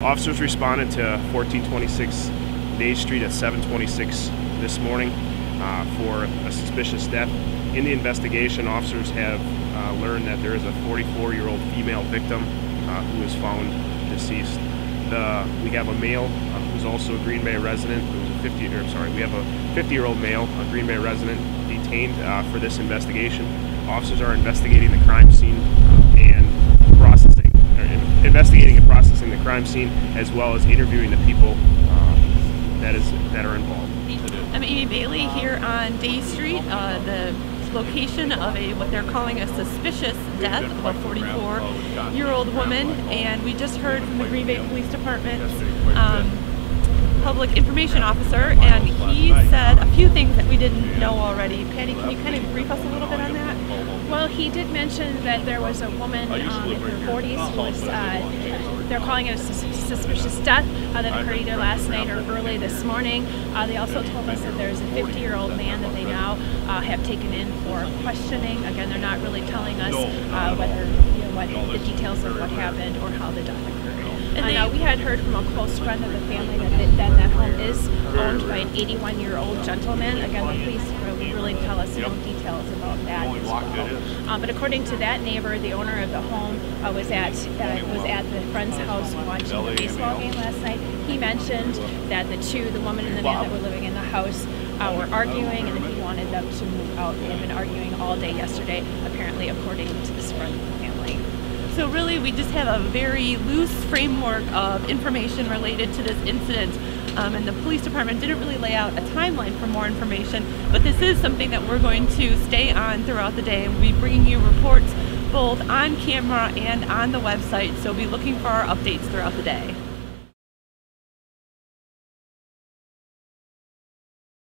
Officers responded to 1426 Day Street at 7:26 this morning for a suspicious death. In the investigation, officers have learned that there is a 44-year-old female victim who was found deceased. We have a male who's also a Green Bay resident. We have a 50-year-old male, a Green Bay resident, detained for this investigation. Officers are investigating the crime scene investigating and processing the crime scene, as well as interviewing the people that are involved. I'm Amy Bailey here on Day Street, the location of what they're calling a suspicious death of a 44-year-old woman, and we just heard from the Green Bay Police Department's public information officer, and he said a few things that we didn't know already. Patty, can you kind of brief us a little bit on that? Well, he did mention that there was a woman in her 40s who was, they're calling it a suspicious death that occurred either last night or early this morning. They also told us that there's a 50-year-old man that they now have taken in for questioning. Again, they're not really telling us what the details of what happened or how the death occurred. And we had heard from a close friend of the family that home is owned by an 81-year-old gentleman. Again, the police really tell us no details about that as well. But according to that neighbor, the owner of the home was at the friend's house watching the baseball game last night. He mentioned that the woman and the man that were living in the house were arguing, and that he wanted them to move out. They had been arguing all day yesterday, apparently, according to this friend of the family. So really, we just have a very loose framework of information related to this incident, and the police department didn't really lay out a timeline for more information, but this is something that we're going to stay on throughout the day, and we'll be bringing you reports both on camera and on the website, so be looking for our updates throughout the day.